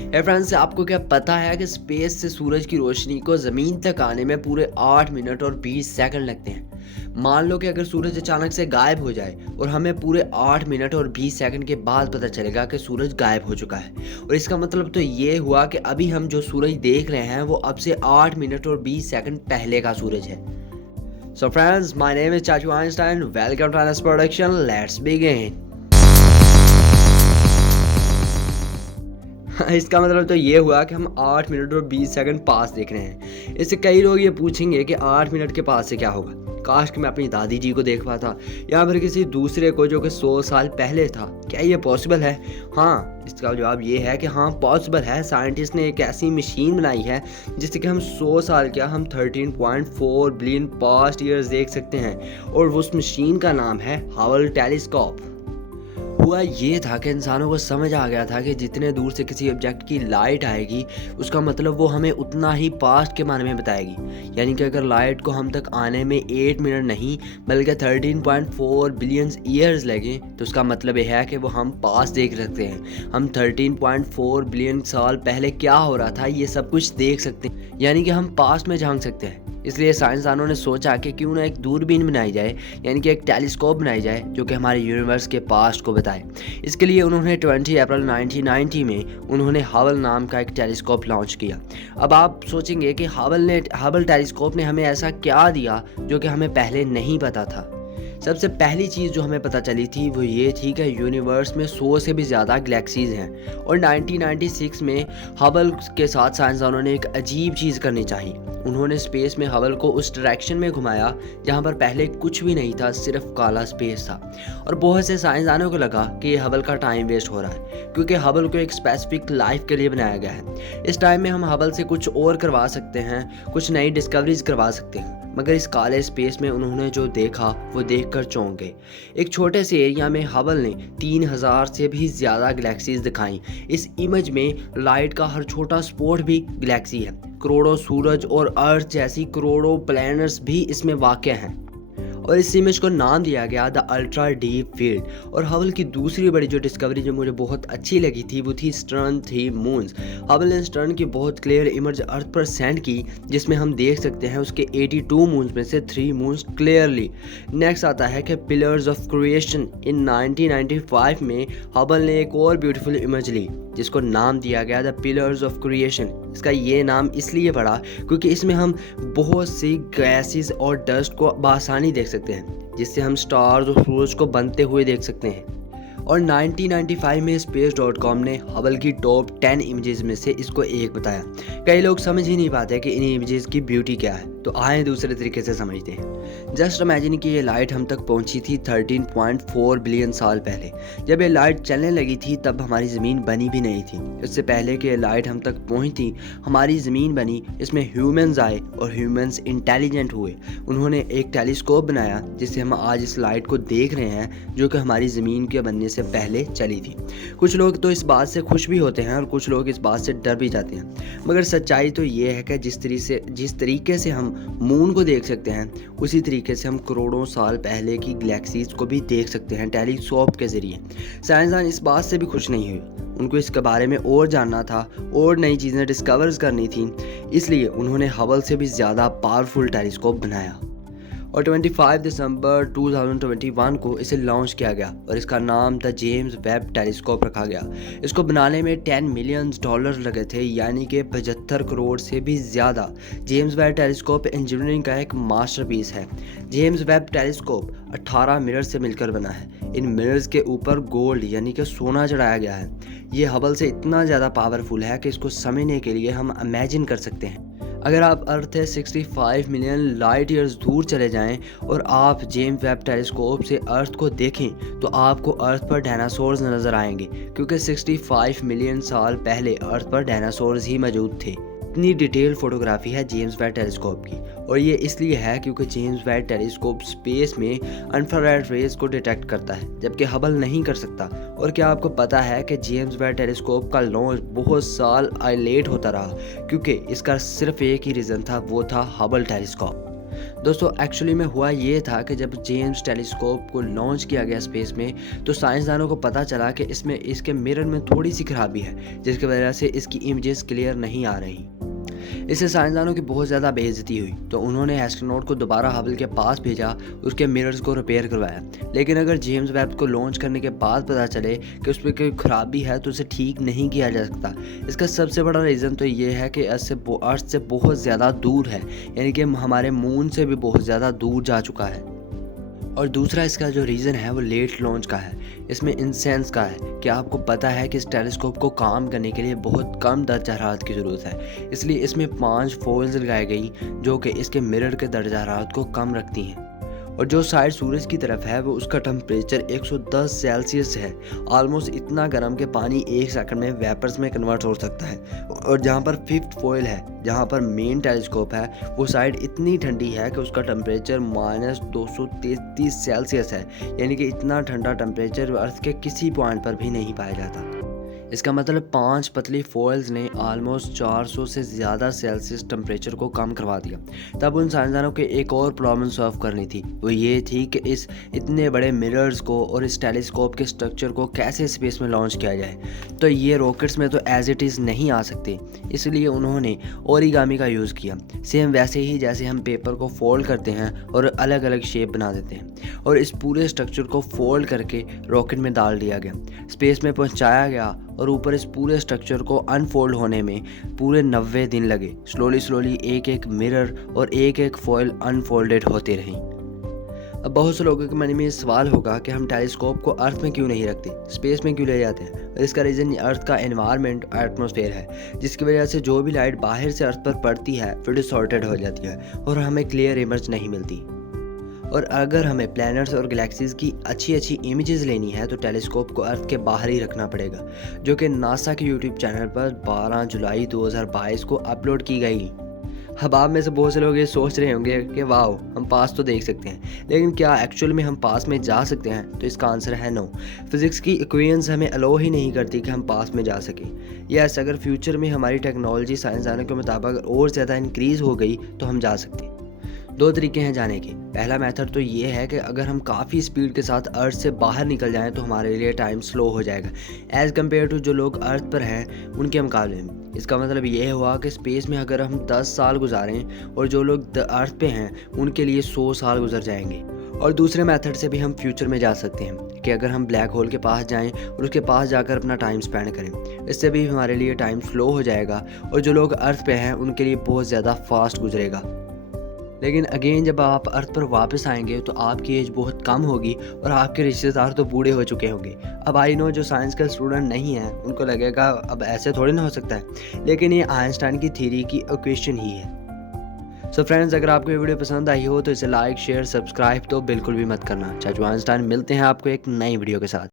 Friends, आपको क्या पता है कि स्पेस से सूरज की रोशनी को ज़मीन तक आने में पूरे 8 मिनट और 20 सेकंड लगते हैं। मान लो कि अगर सूरज अचानक से गायब हो जाए और हमें पूरे 8 मिनट और 20 सेकंड के बाद पता चलेगा कि सूरज गायब हो चुका है। और इसका मतलब तो ये हुआ कि अभी हम जो सूरज देख रहे हैं वो अब से 8 मिनट और 20 सेकंड पहले का सूरज है। So friends, my name is Chachu Einstein. Welcome to this production. Let's begin. इसका मतलब तो ये हुआ कि हम 8 मिनट और 20 सेकंड पास देख रहे हैं। इससे कई लोग ये पूछेंगे कि 8 मिनट के पास से क्या होगा। काश कि मैं अपनी दादी जी को देख पाता या फिर किसी दूसरे को जो कि 100 साल पहले था। क्या ये पॉसिबल है? हाँ, इसका जवाब ये है कि हाँ, पॉसिबल है। साइंटिस्ट ने एक ऐसी मशीन बनाई है जिससे कि हम 100 साल क्या हम 13.4 बिलियन पास्ट ईयर्स देख सकते हैं, और उस मशीन का नाम है हबल टेलीस्कोप। हुआ ये था कि इंसानों को समझ आ गया था कि जितने दूर से किसी ऑब्जेक्ट की लाइट आएगी उसका मतलब वो हमें उतना ही पास्ट के बारे में बताएगी। यानी कि अगर लाइट को हम तक आने में 8 मिनट नहीं बल्कि 13.4 बिलियन ईयर्स लगे तो उसका मतलब यह है कि वो हम पास्ट देख सकते हैं। हम 13.4 बिलियन साल पहले क्या हो रहा था ये सब कुछ देख सकते हैं, यानी कि हम पास्ट में झांक सकते हैं। इसलिए साइंसदानों ने सोचा कि क्यों ना एक दूरबीन बनाई जाए, यानी कि एक टेलीस्कोप बनाई जाए जो कि हमारे यूनिवर्स के पास्ट को बताए। इसके लिए उन्होंने 20 अप्रैल 1990 में उन्होंने हबल नाम का एक टेलीस्कोप लॉन्च किया। अब आप सोचेंगे कि हबल टेलीस्कोप ने हमें ऐसा क्या दिया जो कि हमें पहले नहीं पता था। सबसे पहली चीज़ जो हमें पता चली थी वो ये थी कि यूनिवर्स में 100 से भी ज़्यादा गैलेक्सीज़ हैं। और 1996 में हबल के साथ साइंसदानों ने एक अजीब चीज़ करनी चाहिए। उन्होंने स्पेस में हबल को उस डायरेक्शन में घुमाया जहाँ पर पहले कुछ भी नहीं था, सिर्फ काला स्पेस था। और बहुत से साइंसदानों को लगा कि ये हबल का टाइम वेस्ट हो रहा है, क्योंकि हबल को एक स्पेसिफिक लाइफ के लिए बनाया गया है। इस टाइम में हम हबल से कुछ और करवा सकते हैं, कुछ नई डिस्कवरीज करवा सकते हैं। मगर इस काले स्पेस में उन्होंने जो देखा वो देखकर चौंक गए। एक छोटे से एरिया में हबल ने 3000 से भी ज़्यादा गैलेक्सीज दिखाई। इस इमेज में लाइट का हर छोटा स्पॉट भी गैलेक्सी है। करोड़ों सूरज और अर्थ जैसी करोड़ों प्लैनेट्स भी इसमें वाक़ हैं। और इस इमेज को नाम दिया गया द अल्ट्रा डीप फील्ड। और हबल की दूसरी बड़ी जो डिस्कवरी जो मुझे बहुत अच्छी लगी थी वो थी स्टर्न 3 मून्स। हबल ने स्टर्न की बहुत क्लियर इमेज अर्थ पर सेंड की, जिसमें हम देख सकते हैं उसके 82 मून्स में से 3 मून्स क्लियरली। नेक्स्ट आता है कि पिलर्स ऑफ क्रिएशन। इन 1995 में हबल ने एक और ब्यूटीफुल इमेज ली जिसको नाम दिया गया द पिलर्स ऑफ क्रिएशन। इसका ये नाम इसलिए पड़ा क्योंकि इसमें हम बहुत सी गैसेस और डस्ट को बआसानी देख सकते हैं, जिससे हम स्टार्स और सूरज को बनते हुए देख सकते हैं। और 1995 में space.com ने हबल की टॉप 10 इमेजेस में से इसको एक बताया। कई लोग समझ ही नहीं पाते कि इन इमेजेस की ब्यूटी क्या है, तो आए दूसरे तरीके से समझते हैं। जस्ट इमेजिन कि ये लाइट हम तक पहुंची थी 13.4 बिलियन साल पहले। जब ये लाइट चलने लगी थी तब हमारी ज़मीन बनी भी नहीं थी। इससे पहले कि ये लाइट हम तक पहुंची हमारी ज़मीन बनी, इसमें ह्यूमंस आए और ह्यूमंस इंटेलिजेंट हुए। उन्होंने एक टेलीस्कोप बनाया जिससे हम आज इस लाइट को देख रहे हैं जो कि हमारी ज़मीन के बनने से पहले चली थी। कुछ लोग तो इस बात से खुश भी होते हैं और कुछ लोग इस बात से डर भी जाते हैं। मगर सच्चाई तो ये है कि जिस तरीके से हम मून को देख सकते हैं उसी तरीके से हम करोड़ों साल पहले की गैलेक्सीज को भी देख सकते हैं टेलीस्कोप के ज़रिए। साइंसदान इस बात से भी खुश नहीं हुए। उनको इसके बारे में और जानना था और नई चीज़ें डिस्कवर करनी थी, इसलिए उन्होंने हबल से भी ज़्यादा पावरफुल टेलीस्कोप बनाया। और 25 दिसंबर 2021 को इसे लॉन्च किया गया और इसका नाम द जेम्स वेब टेलीस्कोप रखा गया। इसको बनाने में $10 मिलियन लगे थे, यानी कि 75 करोड़ से भी ज़्यादा। जेम्स वेब टेलीस्कोप इंजीनियरिंग का एक मास्टरपीस है। जेम्स वेब टेलीस्कोप 18 मिरर से मिलकर बना है। इन मिरर्स के ऊपर गोल्ड यानी कि सोना चढ़ाया गया है। ये हबल से इतना ज़्यादा पावरफुल है कि इसको समझने के लिए हम इमेजिन कर सकते हैं। अगर आप अर्थ से 65 मिलियन लाइट ईयर्स दूर चले जाएं और आप जेम्स वेब टेलीस्कोप से अर्थ को देखें तो आपको अर्थ पर डायनासोर्स नज़र आएंगे, क्योंकि 65 मिलियन साल पहले अर्थ पर डायनासोर्स ही मौजूद थे। इतनी डिटेल फोटोग्राफी है जेम्स वेब टेलीस्कोप की, और ये इसलिए है क्योंकि जेम्स वेब टेलीस्कोप स्पेस में इंफ्रारेड रेज को डिटेक्ट करता है, जबकि हबल नहीं कर सकता। और क्या आपको पता है कि जेम्स वेब टेलीस्कोप का लॉन्च बहुत साल लेट होता रहा, क्योंकि इसका सिर्फ एक ही रीज़न था, वो था हबल टेलीस्कोप। दोस्तों एक्चुअली में हुआ ये था कि जब जेम्स टेलीस्कोप को लॉन्च किया गया स्पेस में, तो साइंसदानों को पता चला कि इसमें इसके मिरर में थोड़ी सी खराबी है, जिसकी वजह से इसकी इमेजेस क्लियर नहीं आ रही। इससे साइंसदानों की बहुत ज़्यादा बेइज्जती हुई, तो उन्होंने एस्ट्रोनॉट को दोबारा हबल के पास भेजा, उसके मिरर्स को रिपेयर करवाया। लेकिन अगर जेम्स वेब को लॉन्च करने के बाद पता चले कि उसमें कोई ख़राबी है तो उसे ठीक नहीं किया जा सकता। इसका सबसे बड़ा रीज़न तो ये है कि अर्थ से बहुत ज़्यादा दूर है, यानी कि हमारे मून से भी बहुत ज़्यादा दूर जा चुका है। और दूसरा इसका जो रीज़न है वो लेट लॉन्च का है, इसमें इंसेंस का है। क्या आपको पता है कि इस टेलीस्कोप को काम करने के लिए बहुत कम दर्जा हरारत की ज़रूरत है, इसलिए इसमें 5 फॉइल्स लगाई गई जो कि इसके मिरर के दर्जा हरारत को कम रखती हैं। और जो साइड सूरज की तरफ है वो उसका टेम्परेचर 110 सेल्सियस है, ऑलमोस्ट इतना गर्म कि पानी 1 सेकंड में वेपर्स में कन्वर्ट हो सकता है। और जहाँ पर फिफ्थ फॉइल है, जहाँ पर मेन टेलीस्कोप है, वो साइड इतनी ठंडी है कि उसका टेम्परेचर -233 सेल्सियस है, यानी कि इतना ठंडा टेम्परेचर अर्थ के किसी पॉइंट पर भी नहीं पाया जाता। इसका मतलब 5 पतली फॉइल्स ने ऑलमोस्ट 400 से ज़्यादा सेल्सियस टेम्परेचर को कम करवा दिया। तब उन साइंसदानों को एक और प्रॉब्लम सॉल्व करनी थी, वो ये थी कि इस इतने बड़े मिरर्स को और इस टेलीस्कोप के स्ट्रक्चर को कैसे स्पेस में लॉन्च किया जाए। तो ये रॉकेट्स में तो एज इट इज़ नहीं आ सकते, इसलिए उन्होंने ओरिगामी का यूज़ किया, सेम वैसे ही जैसे हम पेपर को फोल्ड करते हैं और अलग अलग शेप बना देते हैं। और इस पूरे स्ट्रक्चर को फोल्ड करके रॉकेट में डाल दिया गया, स्पेस में पहुंचाया गया, और ऊपर इस पूरे स्ट्रक्चर को अनफोल्ड होने में पूरे 90 दिन लगे। स्लोली एक एक मिरर और एक एक फॉइल अनफोल्डेड होती रही। अब बहुत से लोगों के मन में ये सवाल होगा कि हम टेलीस्कोप को अर्थ में क्यों नहीं रखते, स्पेस में क्यों ले जाते हैं। और इसका रीज़न अर्थ का एनवायरनमेंट, एटमॉस्फेयर है, जिसकी वजह से जो भी लाइट बाहर से अर्थ पर पड़ती है फिर डिसऑर्डेड हो जाती है और हमें क्लियर इमेज नहीं मिलती। और अगर हमें प्लैनेट्स और गैलेक्सीज़ की अच्छी इमेजेस लेनी है तो टेलीस्कोप को अर्थ के बाहर ही रखना पड़ेगा, जो कि नासा के यूट्यूब चैनल पर 12 जुलाई 2022 को अपलोड की गई। अब आप में से बहुत से लोग ये सोच रहे होंगे कि वाह हम पास तो देख सकते हैं, लेकिन क्या एक्चुअल में हम पास में जा सकते हैं? तो इसका आंसर है नो। फिज़िक्स की इक्वेशंस हमें अलो ही नहीं करती कि हम पास में जा सकें। यस, अगर फ्यूचर में हमारी टेक्नोलॉजी साइंसदानों के मुताबिक और ज़्यादा इंक्रीज़ हो गई तो हम जा सकते हैं। 2 तरीके हैं जाने के। पहला मेथड तो ये है कि अगर हम काफ़ी स्पीड के साथ अर्थ से बाहर निकल जाएं तो हमारे लिए टाइम स्लो हो जाएगा एज़ कम्पेयर टू जो लोग अर्थ पर हैं उनके मुकाबले में। इसका मतलब ये हुआ कि स्पेस में अगर हम 10 साल गुजारें और जो लोग अर्थ पे हैं उनके लिए 100 साल गुजर जाएंगे। और दूसरे मेथड से भी हम फ्यूचर में जा सकते हैं कि अगर हम ब्लैक होल के पास जाएं और उसके पास जाकर अपना टाइम स्पेंड करें, इससे भी हमारे लिए टाइम स्लो हो जाएगा और जो लोग अर्थ पे हैं उनके लिए बहुत ज़्यादा फास्ट गुजरेगा। लेकिन अगेन जब आप अर्थ पर वापस आएंगे तो आपकी एज बहुत कम होगी और आपके रिश्तेदार तो बूढ़े हो चुके होंगे। अब आई नो जो साइंस का स्टूडेंट नहीं है उनको लगेगा अब ऐसे थोड़ी ना हो सकता है, लेकिन ये आइंस्टाइन की थ्योरी की इक्वेशन ही है। सो फ्रेंड्स, अगर आपको ये वीडियो पसंद आई हो तो इसे लाइक, शेयर, सब्सक्राइब तो बिल्कुल भी मत करना। चाचू आइंस्टाइन मिलते हैं आपको एक नई वीडियो के साथ।